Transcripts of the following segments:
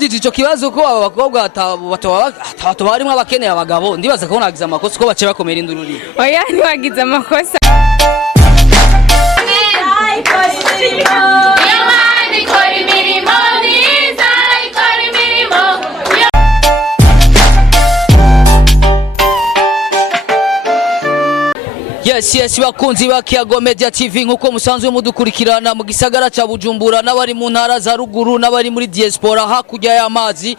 nabajije ico kibazo ko aba bakobwa barimo abakeneye abagabo ndibaza ko nagize amakosa ko bace bakomera indururi. Oya ntiwagize amakosa. Yes bakunzi ba Kiyago Media TV nkuko musanzwe mudukurikirana mu gisagara ca Bujumbura n'abari mu ntara za ruguru n'abari muri diaspora hakurya y'amazi.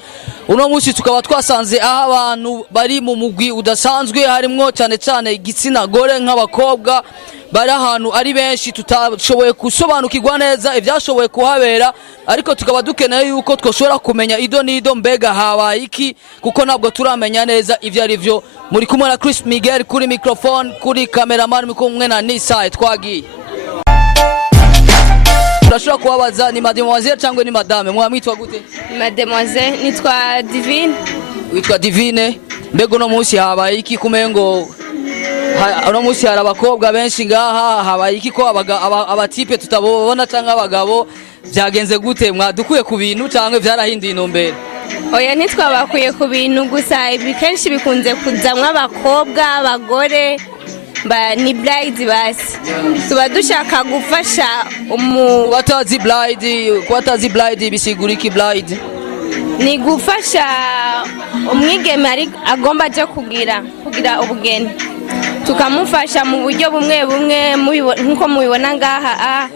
Uno munsi tukaba twasanze aho abantu bari mu mugwi udasanzwe harimwo cyane igitsina gore nk'abakobwa bari ahantu ari benshi tutashoboye gusobanukirwa neza ivyashoboye kuhabera, ariko tukaba dukeneye yuko twoshobora kumenya ido nido mbega habaye iki kuko ntabwo turamenya neza ivyo ari vyo. Muri kumwe na Chris Miguel kuri microphone, kuri cameraman muri kumwe na Nisa twagiye. Turashobora kubabaza ni mademoiselle cyangwa ni madame, mwamwitwa gute? Mademoiselle, nitwa Divine. Witwa Divine. Mbega uno munsi habaye iki kumengo uno munsi hari abakobwa benshi ngaha, habaye iki ko abatipe tutabona cyangwa abagabo byagenze gute? Mwadukuye ku bintu cyangwa byarahinduye intumbero? Oya ntitwabakuye ku bintu gusa ibi kenshi bikunze kuzamwa abakobwa abagore ni bride basi tuba dushaka gufasha Watazi bride bisigura iki? Bride ni gufasha umwigeme ari agomba aje kugira ubugeni, tukamufasha mu buryo bumwe nkuko mubibona ngaha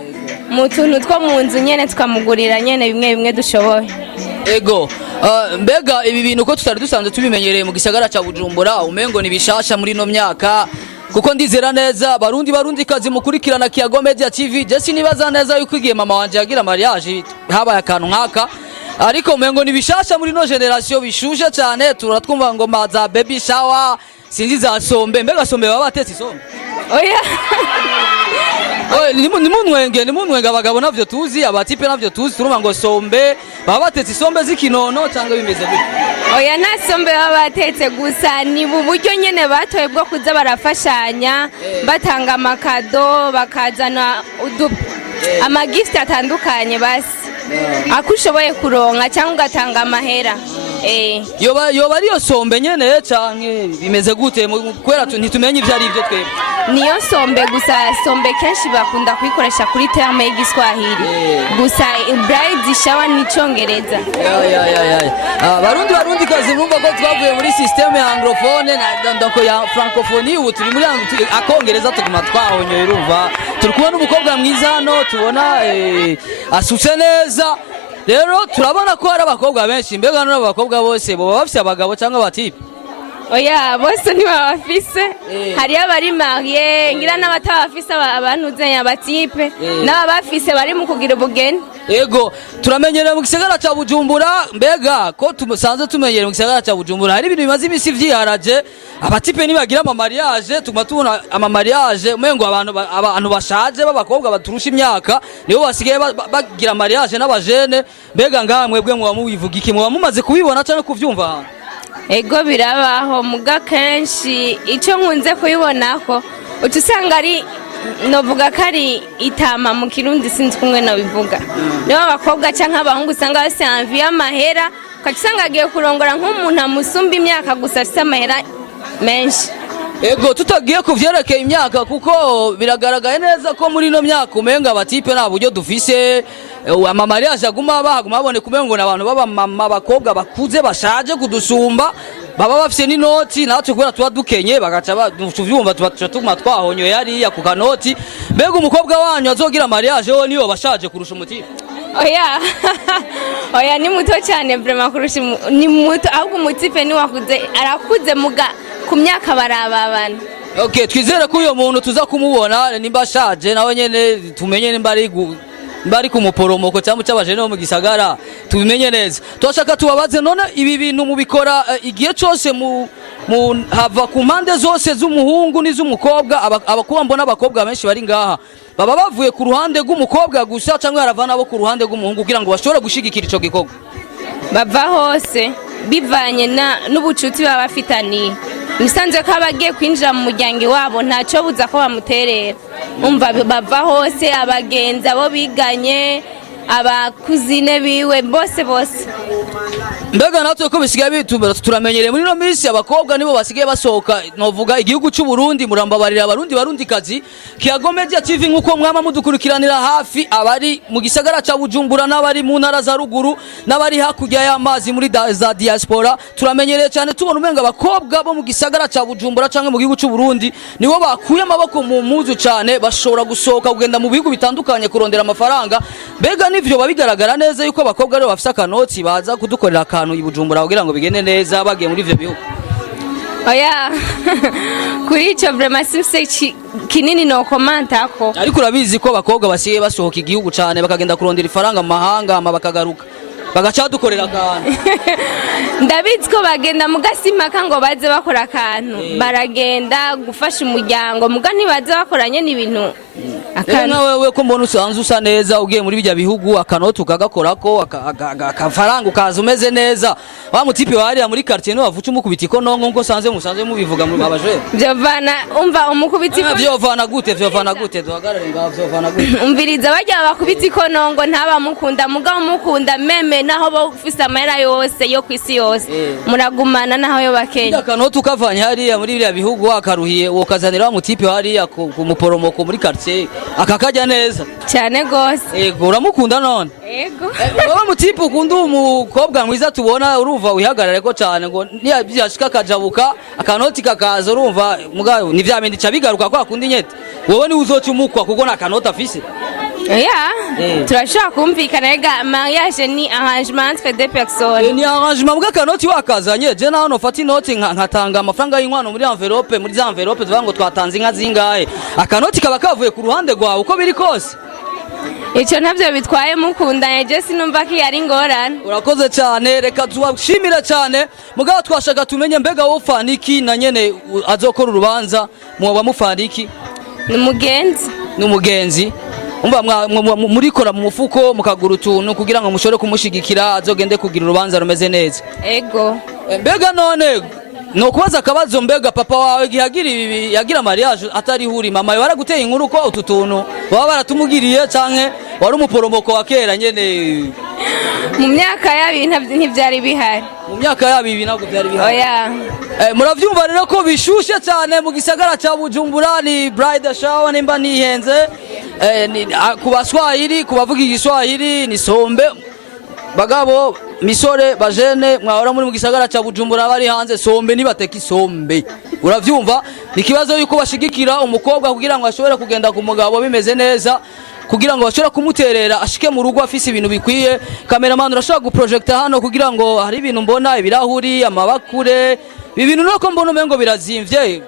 mu tuntu two mu nzu nyene tukamugurira nyene bimwe dushoboye. Ego mbega ibi bintu ko tutari dusanzwe tubimenyereye mu gisagara ca Bujumbura umengo ni bishasha muri no myaka, kuko ndizera neza barundi kazi mukurikirana Kiyago Media TV. Jesi nibaza neza yuko igihe mama wanje yagira mariage habaye akantu nkaka, ariko umengo ni bishasha muri no generation bishushe cyane. Turatwumva ngo maza baby shower sinzi za sombe, mbega sombe baba batetse isombe? Oya ni munwenge abagabo navyo tuzi, abatipe navyo tuzi, turumva ngo sombe baba batetse isombe z'ikinono cyangwa bimeze gute? Oya nta sombe baba batetse gusa ni buryo nyene batoye bwo kuza barafashanya batanga amakado bakazana amagift atandukanye basi akushoboye kuronka cyangwa ugatanga amahera. Yoba ariyo sombe nyene canke bimeze gute? Kwera ntitumenye ivyo ari byo twebwe. Niyo sombe gusa, sombe kenshi bakunda kuyikoresha kuri terme y'igiswahili gusa bride shower ni Congereza. Barundi kazi urumva ko twavuye muri system ya anglophone ndako ya francophonie, ubu turi muri akongereza tuguma twahonye. Urumva turi kubona umukobwa mwiza hano tubona asutse neza, rero turabona ko hari abakobwa benshi. Mbega none abakobwa bose boba bafite abagabo cyangwa abatipe? Oya bose ntibabafise, hari abari mariye ngira n'abatabafise abantuze abatipe n'abafise bari mu kugira ubugeni. Ego turamenyereye mu gisagara ca Bujumbura, mbega ko tumusanze tumenyereye mu gisagara ca Bujumbura hari ibintu bimaze imisi vyiharaje, abatipe nibagira ama mariage tuguma tubona ama mariage umengo abantu bashaje b'abakobwa baturusha imyaka nibo basigaye bagira mariage n'abajene. Mbega ngamwe bwe mwa mubivuga iki? Mwa mumaze kubibona cyangwa kuvyumva hano? Ego birabaho muga kenshi icyo nkunze kubibonako utusanga ari novuga kari itama mu Kirundi sinzi kumwe no bivuga. Nibo abakobwa cyangwa abahungu usanga bafite envie y'amahera, ukacusanga agiye kurongora nk'umuntu amusumba imyaka gusa afite amahera menshi. Ego tutagiye kuvyerekeye imyaka kuko biragaragaye neza ko muri no myaka umenga abatipe nta buryo dufise, ama mariage aguma babone kumengo n'abantu baba mama bakobwa bakuze bashaje kudusumba baba bafise n'inoti, natwe kubera tuba dukenye bagaca tuvyumva tuguma twahonyoye hariya ku kanoti. Mbega umukobwa wanyu azogira mariage wo niyo bashaje kurusha umutipe? Oya ni muto cyane vraiment kurusha ni muto, ahubwo umutipe ni wakuze arakuze muga ku myaka barababana. Okay, twizere ko uyo muntu tuza kumubona nimba ashaje nawe nyene tumenye nimba ari ku muporomoko cyangwa cy'abajene bo mu gisagara tubimenye neza. Twashaka tubabaze none ibi bintu mubikora igihe cyose mu hava ku mpande zose z'umuhungu n'iz'umukobwa. Abakuba mbona abakobwa benshi bari ngaha baba bavuye ku ruhande rw'umukobwa gusa cyangwa yaravana abo ku ruhande rw'umuhungu kugira ngo bashobore gushigikira ico gikorwa? Bava hose bivanye n'ubucuti baba bafitaniye. Nisanze ko abagiye kwinjira mu muryango wabo ntacyo buza ko bamuterera. Umva bava hose abagenzi abo biganye abakuzine biwe bose. mbega natwe ko bisigaye bitumira turamenyereye muri no minsi abakobwa nibo basigaye basohoka novuga igihugu cy'u Burundi murambabarira abarundi kazi Kiyago Media TV nkuko mwama mudukurikiranira hafi abari mu gisagara ca Bujumbura n'abari mu ntara za ruguru n'abari hakurya y'amazi muri za diaspora turamenyereye cyane tubona umenga abakobwa bo mu gisagara ca Bujumbura canke mu gihugu cy'u Burundi nibo bakuye amaboko mu muzu cyane bashobora gusohoka kugenda mu bihugu bitandukanye kurondera amafaranga mbega nivyo babigaragara neza yuko abakobwa rero bafise akanoti baza kudukorera akantu i Bujumbura kugira ngo bigende neza bagiye muri ivyo bihugu. Oya kuri ico vraiment sifse kinini no komanta ko ariko urabizi ko abakobwa basigaye basohoka igihugu cyane bakagenda kurondera ifaranga mu mahanga bakagaruka bagacadukorera akantu ndabizi ko bagenda mugasimaka ngo baze bakora akantu baragenda gufasha umuryango muga ntibaze bakoranye n'ibintu akantu wewe ko mbona usanze usa neza ugiye muri bijya bihugu akanoti ukagakorako akafaranga ukaza umeze neza wa mutipe warira muri quartier no bavuca umukubiti ko nongo ngo sanze musanze mubivuga muri abaje Jovana umva umukubiti ko vyovana gute duhagarare ngaho vyovana gute umviriza bajya bakubiti ko nongo ntaba mukunda muga umukunda meme naho bafise amahera yose yo kwisi yose muragumana naho yo bakenya akanoti ukavanye hariya muri biriya bihugu akaruhiye ukazanira wa mutipe warira ku muporomoko muri quartier akakajya neza cyane gose yego uramukunda none yego wowe mutipe ukunda umukobwa mwiza tubona uruva wihagarare ko cyane ngo niyashika kajabuka akanoti kakaza urumva mugayo ni vya bindi cabigaruka ko akundi nyete wowe ni uzoca umukwa kuko na kanoti afise turashaka kumvikana ega mariage ni arrangement entre deux personnes ni arrangement bwa kanoti wakazanye je naho no fata inoti nkatanga amafaranga y'inkwano muri envelope muri za envelope tuvuga ngo twatanze inka zingahe akanoti kaba kavuye ku ruhande rwawe uko biri kose icyo ntabyo bitwaye mukundanye je sinumva ko yari ngorane urakoze cyane reka tubashimira cyane mugabo twashaka tumenye mbega wo faniki na nyene azokora urubanza muba mufaniki ni umugenzi umva murikora mu mufuko mukagura utuntu kugira ngo mushore kumushigikira azogende kugira urubanza rumeze neza ego mbega none no kubaza akabazo mbega papa wawe yagira mariage atari huri mama baraguteye inkuru ko ututuntu baba baratumugiriye canke wari umuporomoko wa kera nyene mu myaka yabi ntivyari bihari mu myaka yabi ntabwo byari bihari oya muravyumva rero ko bishushe cyane mu gisagara ca Bujumbura ni bride shower nimba nihenze ku baswahili ku bavuga igiswahili ni sombe bagabo misore bajene mwahora muri mu gisagara ca Bujumbura bari hanze sombe nibateka isombe uravyumva ni kibazo yuko bashigikira umukobwa kugira ngo ashobore kugenda ku mugabo bimeze neza kugira ngo bashobora kumuterera ashike mu rugo afise ibintu bikwiye cameraman urashobora guprojecta hano kugira ngo hari ibintu mbona ibirahuri amabakure ibintu nako mbona umengo birazimvye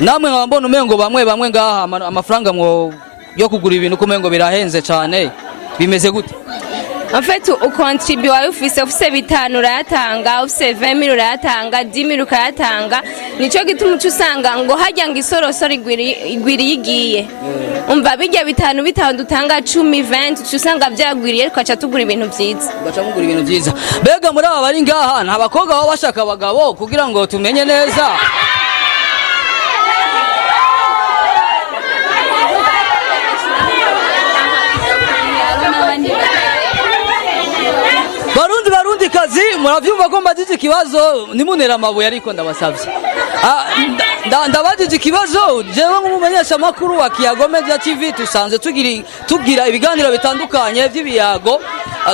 namwe nkabambona umengo bamwe ngaha amafaranga mwo yo kugura ibintu kumengo birahenze cyane bimeze gute en fait ukontribue wawe ufise 5 urayatanga ufise 20 urayatanga 10 ukayatanga nico gituma usanga ngo hajya ngo isorosoro igwiriye igiye umva bijya 5 dutanga 10 20 usanga byagwiriye twaca tugura ibintu byiza mugura ibintu byiza bega muri aba bari ngaha nta bakobwa baba bashaka abagabo kugira ngo tumenye neza Barundi kazi muravyumva ko mbajije ikibazo nimunera amabuye ariko ndabasavye ndabajije ikibazo jewe nk'umumenyesha makuru wa Kiyago Media TV tusanze tugira ibiganiro bitandukanye by'ibiyago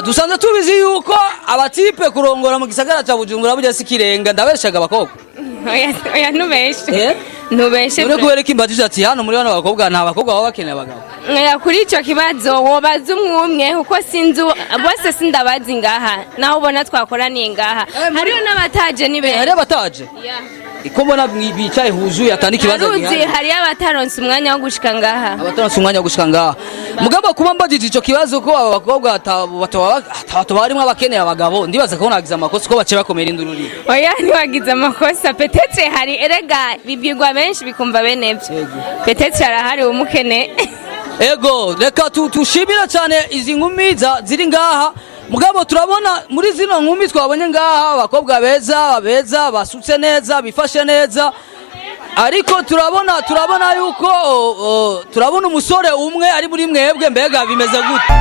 dusanze tubizi yuko abatipe kurongora mu gisagara ca Bujumbura burya sikirenga ndabeshaga abakobwa oya nubeshe nubeshe none kubereka imbajije ati hano muri bano bakobwa nta bakobwa baba bakeneye abagabo kuri ico kibazo wobaza umwumwe kuko sinzu bose sindabazi ngaha naho ubona twakoraniye ngaha hariyo n'abataje nibe hariyo abataje iko mbona bicaye huzuye atandi kibazo gihari hariyo abataronse umwanya wo gushika ngaha abataronse umwanya wo gushika ngaha mugabo kuba mbajije ico kibazo ko aba bakobwa barimo abakeneye abagabo ndibaza ko nagize amakosa ko bace bakomera indururi oya ntiwagize amakosa petete hari erega bibwirwa benshi bikumva benevyo petete arahari umukene ego reka tushimira cyane izi nkumi ziri ngaha mugabo turabona muri zino nkumi twabonye ngaha abakobwa beza basutse neza bifashe neza ariko turabona yuko turabona umusore umwe ari muri mwebwe mbega bimeze gute